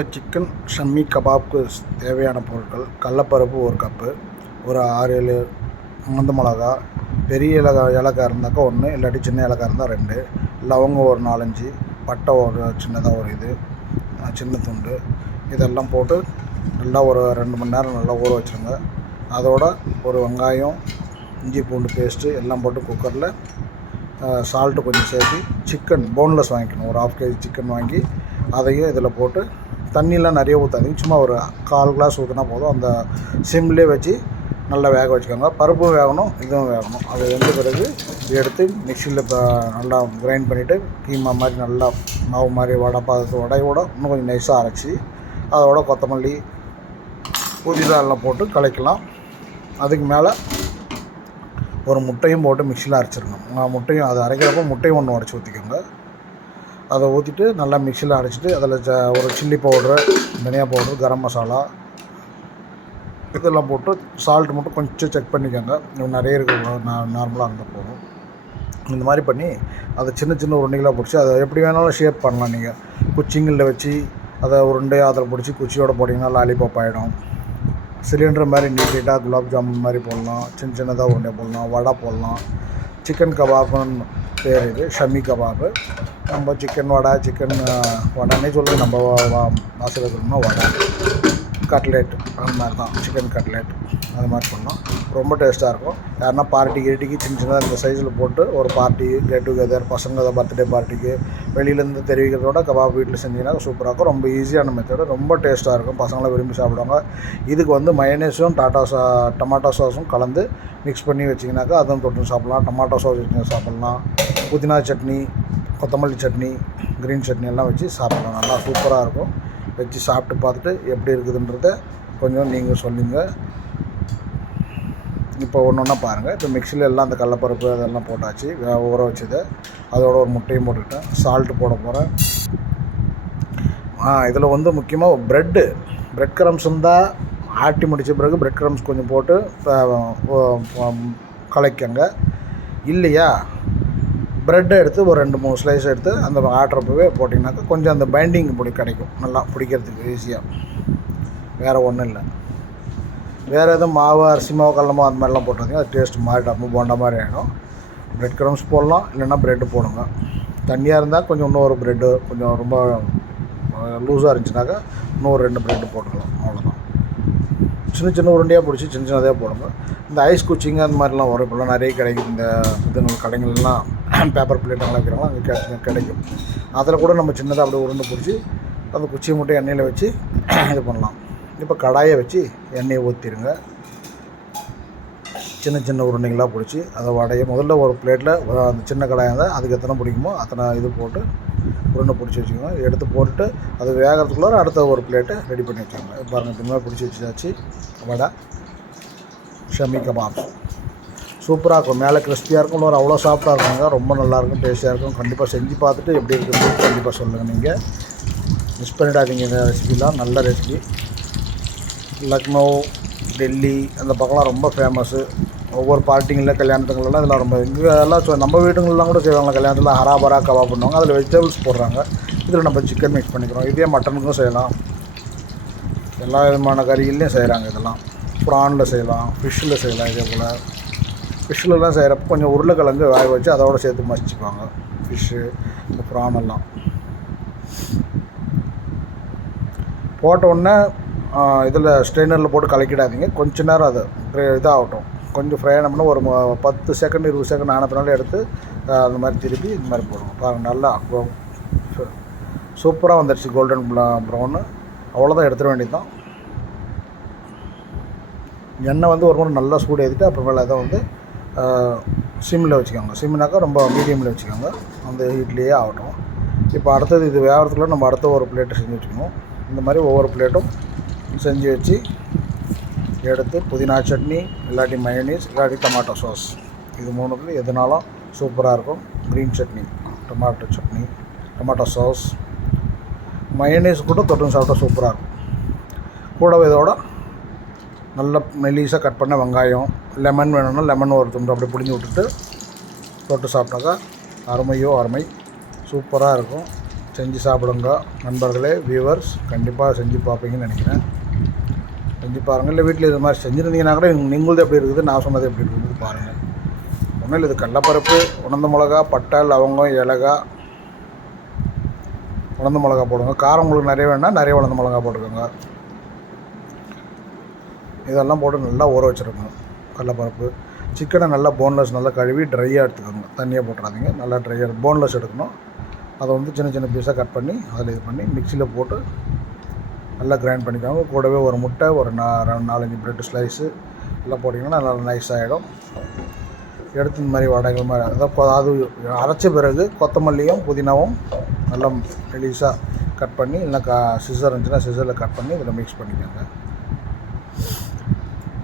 இந்த சிக்கன் ஷம்மி கபாப்க்கு தேவையான பொருட்கள் கடலப்பருப்பு ஒரு கப்பு ஒரு ஆறு ஏழு மந்த மிளகா பெரிய இலகா ஏலக்காய் இருந்தாக்கா ஒன்று இல்லாட்டி சின்ன ஏலக்காய் இருந்தால் ரெண்டு லவங்கம் ஒரு நாலஞ்சு பட்டை ஒரு சின்னதாக ஒரு இது சின்ன துண்டு இதெல்லாம் போட்டு நல்லா ஒரு ரெண்டு மணி நேரம் நல்லா ஊற வச்சுருங்க. அதோட ஒரு வெங்காயம் இஞ்சி பூண்டு பேஸ்ட்டு எல்லாம் போட்டு குக்கரில் சால்ட்டு கொஞ்சம் சேர்த்து சிக்கன் போன்லெஸ் வாங்கிக்கணும். ஒரு ஆஃப் கேஜி சிக்கன் வாங்கி அதையும் இதில் போட்டு தண்ணியெலாம் நிறைய ஊற்றாதீங்க சும்மா ஒரு கால் கிளாஸ் ஊற்றினா போதும். அந்த சிம்லேயே வச்சு நல்லா வேக வச்சுக்கோங்க. பருப்பும் வேகணும் இதுவும் வேகணும். அது வெந்த பிறகு எடுத்து மிக்சியில் இப்போ நல்லா கிரைண்ட் பண்ணிவிட்டு கீமா மாதிரி நல்லா மாவு மாதிரி வடை பாதத்து வடையோட இன்னும் கொஞ்சம் நைஸாக அரைச்சி அதோட கொத்தமல்லி புதினா எல்லாம் போட்டு கலக்கலாம். அதுக்கு மேலே ஒரு முட்டையும் போட்டு மிக்சியில் அரைச்சிருக்கணும் முட்டையும் அதை அரைக்கிறப்போ முட்டையும் ஒன்று உடச்சி ஊற்றிக்கோங்க அதை ஊற்றிட்டு நல்லா மிக்சியில் அரைச்சிட்டு அதில் ச ஒரு சில்லி பவுட்ரு தனியா பவுட்ரு கரம் மசாலா இதெல்லாம் போட்டு சால்ட் மட்டும் கொஞ்சம் செக் பண்ணிக்கோங்க. இன்னும் நிறைய இருக்க நார்மலாக இருந்தால் போதும். இந்த மாதிரி பண்ணி அதை சின்ன சின்ன உருண்டைகளாக பிடிச்சி அதை எப்படி வேணாலும் ஷேப் பண்ணலாம் நீங்கள் குச்சிங்களில் வச்சு அதை உருண்டையாக அதில் பிடிச்சி குச்சியோடு போட்டிங்கன்னா லாலிபாப் ஆகிடும் சிலிண்டர் மாதிரி நீட் நீட்டாக குலாப் ஜாமுன் மாதிரி போடலாம். சின்ன சின்னதாக உருண்டை போடலாம் வடை போடலாம். சிக்கன் கபாப்னு பேர் இது ஷம்மி கபாபு. நம்ம சிக்கன் வடை சிக்கன் வடைன்னே சொல்லுவோம் நம்ம வாசல் சொல்லணும்னா வடை. கட்லெட் அந்த மாதிரி தான். சிக்கன் கட்லெட் அது மாதிரி பண்ணோம் ரொம்ப டேஸ்ட்டாக இருக்கும். யாருன்னா பார்ட்டி கீட்டிக்கு சின்ன சின்னதாக இந்த சைஸில் போட்டு ஒரு பார்ட்டி கெட் டுகெதர் பசங்க பர்த்டே பார்ட்டிக்கு வெளியிலேருந்து தெரிவிக்கிறதோட கபாப் வீட்டில் செஞ்சீங்கன்னா சூப்பராக இருக்கும். ரொம்ப ஈஸியான மெத்தடு ரொம்ப டேஸ்ட்டாக இருக்கும். பசங்களாம் விரும்பி சாப்பிடுவாங்க. இதுக்கு வந்து மயனேஸும் டாட்டா சா டொமாட்டோ சாஸும் கலந்து மிக்ஸ் பண்ணி வச்சிங்கனாக்கா அதுவும் தொட்டு சாப்பிட்லாம். டொமாட்டோ சாஸ் வச்சு சாப்பிட்லாம். புதினா சட்னி கொத்தமல்லி சட்னி க்ரீன் சட்னி எல்லாம் வச்சு சாப்பிடலாம். நல்லா சூப்பராக இருக்கும். வச்சு சாப்பிட்டு பார்த்துட்டு எப்படி இருக்குதுன்றத கொஞ்சம் நீங்கள் சொல்லுங்கள் இப்போ ஒன்று ஒன்றா பாருங்கள் இப்போ மிக்சியில் எல்லாம் அந்த கடலப்பருப்பு அதெல்லாம் போட்டாச்சு. ஊற வச்சது. அதோட ஒரு முட்டையும் போட்டுக்கிட்டேன். சால்ட்டு போட போகிறேன் ஆ இதில் வந்து முக்கியமாக ப்ரெட்டு ப்ரெட் க்ரம்ஸ் இருந்தால் ஆட்டி முடித்த பிறகு ப்ரெட் க்ரம்ஸ் கொஞ்சம் போட்டு கலைக்கங்க இல்லையா? ப்ரெட்டை எடுத்து ஒரு ரெண்டு மூணு ஸ்லைஸ் எடுத்து அந்த ஆட்டுறப்பவே போட்டிங்கனாக்கா கொஞ்சம் அந்த பைண்டிங் பிடி கிடைக்கும். நல்லா பிடிக்கிறதுக்கு ஈஸியாக வேறு ஒன்றும் இல்லை. வேறு எதுவும் மாவு அரிசி மாவு கல்லமோ அந்த மாதிரிலாம் போட்டிருந்தீங்க அது டேஸ்ட் மாறிட்டாமல் போண்ட மாதிரி ஆகிடும் ப்ரெட் க்ரம்ஸ் போடலாம். இல்லைன்னா ப்ரெட்டு போடுங்க. தண்ணியாக இருந்தால் கொஞ்சம் இன்னொரு ப்ரெட்டு கொஞ்சம் ரொம்ப லூஸாக இருந்துச்சுனாக்கா இன்னொரு ரெண்டு ப்ரெட்டு போட்டுக்கலாம். அவ்வளோதான் சின்ன சின்ன உருண்டையாக பிடிச்சி சின்ன சின்னதாக போடுங்க. இந்த ஐஸ் குச்சிங்க அந்த மாதிரிலாம் வரும். இப்போலாம் நிறைய கிடைக்கும் இந்த இதுங்கள் கடைங்கள்லாம். பேப்பர் பிளேட்டெல்லாம் வைக்கிறாங்களோ அங்கே கிடைக்கும் கிடைக்கும். அதில் கூட நம்ம சின்னதாக அப்படியே உருண்டை பிடிச்சி அந்த குச்சியை மட்டும் எண்ணெயில் வச்சு இது பண்ணலாம். இப்போ கடாயை வச்சு எண்ணெயை ஊற்றிடுங்க சின்ன சின்ன உருண்டைகளாக பிடிச்சி அதை வடைய முதல்ல ஒரு பிளேட்டில் அந்த சின்ன கடாயாக இருந்தால் அதுக்கு எத்தனை பிடிக்குமோ அத்தனை இது போட்டு உருண்டை பிடிச்சி வச்சுக்கோங்க. எடுத்து போட்டுட்டு அது வேகிறதுக்குள்ளே அடுத்த ஒரு பிளேட்டை ரெடி பண்ணி வச்சுக்கோங்க. பாருங்கள் திரும்ப பிடிச்சி வச்சாச்சு. வடை. ஷமி கபாப். சூப்பராக இருக்கும். மேலே கிறிஸ்பியாக இருக்கும் இன்னொரு அவ்வளோ சாஃப்டாக இருக்குங்க ரொம்ப நல்லாயிருக்கும் டேஸ்டியாக இருக்கும். கண்டிப்பாக செஞ்சு பார்த்துட்டு எப்படி இருக்குன்னு கண்டிப்பாக சொல்லுங்கள் நீங்கள் மிஸ் பண்ணிடாதீங்க இந்த ரெசிபிலாம் நல்ல ரெசிபி லக்னோ டெல்லி அந்த பக்கம்லாம் ரொம்ப ஃபேமஸ்ஸு ஒவ்வொரு பார்ட்டிங்களில் கல்யாணத்துங்களெல்லாம் இதெல்லாம் ரொம்ப இங்கே எல்லாம் நம்ம வீட்டுங்களெலாம் கூட செய்வாங்க கல்யாணத்தில் ஹராபரா கபாப் பண்ணுவாங்க. அதில் வெஜிடபிள்ஸ் போடுறாங்க. இதில் நம்ம சிக்கன் மிக்ஸ் பண்ணிக்கிறோம். இதே மட்டனுக்கும் செய்யலாம். எல்லா விதமான கறிகள்லையும் செய்கிறாங்க இதெல்லாம். ப்ரானில் செய்யலாம் ஃபிஷ்ஷில் செய்யலாம் இதே போல். ஃபிஷ்ஷிலலாம் செய்கிறப்ப கொஞ்சம் உருளைக்கிழங்கு வேக வச்சு அதோட சேர்த்து மசிச்சுக்குவாங்க. ஃபிஷ்ஷு இந்த ப்ரானெல்லாம் போட்டவுடனே இதில் ஸ்ட்ரெயினரில் போட்டு கலக்கிடாதீங்க. கொஞ்ச நேரம் அது இதாகட்டும். கொஞ்சம் ஃப்ரை ஆனோம்னா ஒரு பத்து செகண்ட் இருபது செகண்ட் ஆனதுனால எடுத்து அந்த மாதிரி திருப்பி இந்த மாதிரி போடுவோம். பாருங்கள் நல்லா சூப்பராக வந்துடுச்சு கோல்டன் ப்ரௌனு அவ்வளோதான் எடுத்துட வேண்டியது தான் எண்ணெய் வந்து ஒரு முறை நல்லா சூடு ஏற்றிட்டு அப்புறமேல அதை வந்து சிம்மில் வச்சுக்கோங்க. சிம்னாக்கா ரொம்ப மீடியமில் வச்சுக்கோங்க. அந்த ஹீட்லேயே ஆகட்டும். இப்போ அடுத்தது இது வேகிறதுக்குள்ள நம்ம அடுத்த ஒரு பிளேட்டு செஞ்சு வச்சுக்கணும். இந்த மாதிரி ஒவ்வொரு பிளேட்டும் செஞ்சு வச்சு எடுத்து புதினா சட்னி இல்லாட்டி மயனீஸ் இல்லாட்டி டொமாட்டோ சாஸ் இது மூணுத்துல எதுனாலும் சூப்பராக இருக்கும். Green chutney tomato chutney tomato sauce mayonnaise கூட தொட்டு சாப்பிட்டா சூப்பராக இருக்கும். கூடவே இதோட நல்ல மெலிசாக கட் பண்ண வெங்காயம் லெமன் வேணும்னா லெமன் ஒரு துண்டு அப்படியே பிடிங்கி விட்டுட்டு தொட்டு சாப்பிட்டாக்கா அருமையோ அருமை. சூப்பராக இருக்கும். செஞ்சு சாப்பிடுங்க. நண்பர்களே வியூவர்ஸ் கண்டிப்பாக செஞ்சு பார்ப்பீங்கன்னு நினைக்கிறேன். செஞ்சு பாருங்கள் இல்லை வீட்டில் இது மாதிரி செஞ்சுருந்தீங்கன்னா கூட நீங்களும் எப்படி இருக்குது? நான் சொன்னது எப்படி இருக்குது? பாருங்கள் ஒன்றும் இல்லை இது கடலப்பருப்பு உணர்ந்த மிளகா பட்டை லவங்கம் இலகா உணர்ந்த மிளகா போடுங்க. காரம் உங்களுக்கு நிறைய வேணால் நிறைய உணர்ந்த மிளகா போட்டுக்கோங்க. இதெல்லாம் போட்டு நல்லா ஊற வச்சுருக்கணும். கடலப்பருப்பு சிக்கனை நல்லா போன்லெஸ் நல்லா கழுவி ட்ரையாக எடுத்துக்கோங்க. தண்ணியாக போட்டுறாதீங்க. நல்லா ட்ரையாக போன்லெஸ் எடுக்கணும். அதை வந்து சின்ன சின்ன பீஸாக கட் பண்ணி அதில் இது பண்ணி மிக்சியில் போட்டு நல்லா கிரைண்ட் பண்ணிக்கோங்க. கூடவே ஒரு முட்டை ஒரு நா ரெண்டு நாலஞ்சு பிரெட் ஸ்லைஸு எல்லாம் போட்டிங்கன்னா நல்லா நைஸ் ஆகிடும் எடுத்து இந்த மாதிரி வடைகள் மாதிரி அதாவது அது அரைச்ச பிறகு கொத்தமல்லியும் புதினாவும் நல்லா மெலிசாக கட் பண்ணி இல்லை கா சிசர் இருந்துச்சுன்னா சிசரில் கட் பண்ணி இதில் மிக்ஸ் பண்ணிக்கோங்க.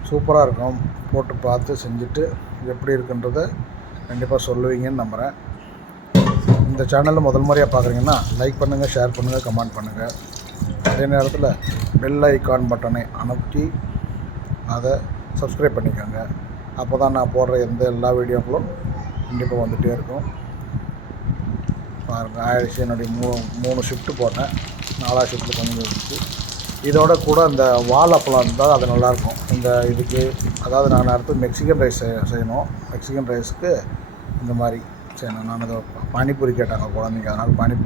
சூப்பராக இருக்கும். போட்டு பார்த்து செஞ்சுட்டு எப்படி இருக்குன்றத கண்டிப்பாக சொல்லுவீங்கன்னு நம்புகிறேன் இந்த சேனலில் முதல் முறையாக பார்க்குறீங்கன்னா லைக் பண்ணுங்கள் ஷேர் பண்ணுங்கள் கமெண்ட் பண்ணுங்கள் அதே நேரத்தில் பெல் ஐக்கான் பட்டனை அனுப்பி அதை சப்ஸ்கிரைப் பண்ணிக்கோங்க. அப்போ தான் நான் போடுற எந்த எல்லா வீடியோக்களும் கண்டிப்பாக வந்துகிட்டே இருக்கும். பாருங்கள் ஆயிடுச்சு என்னுடைய மூ மூணு ஷிஃப்ட்டு போட்டேன். நாலாவது ஷிஃப்ட்டு கொஞ்சம் இருந்துச்சு. இதோட கூட இந்த வாழைப்பழம் இருந்தால் அது நல்லாயிருக்கும் இந்த இதுக்கு அதாவது நான் அடுத்து மெக்சிகன் ரைஸ் செய்யணும். மெக்சிகன் ரைஸுக்கு இந்த மாதிரி செய்யணும். நான் அதை பானிபூரி கேட்டாங்க குழந்தைங்க அதனால் பானிபூரி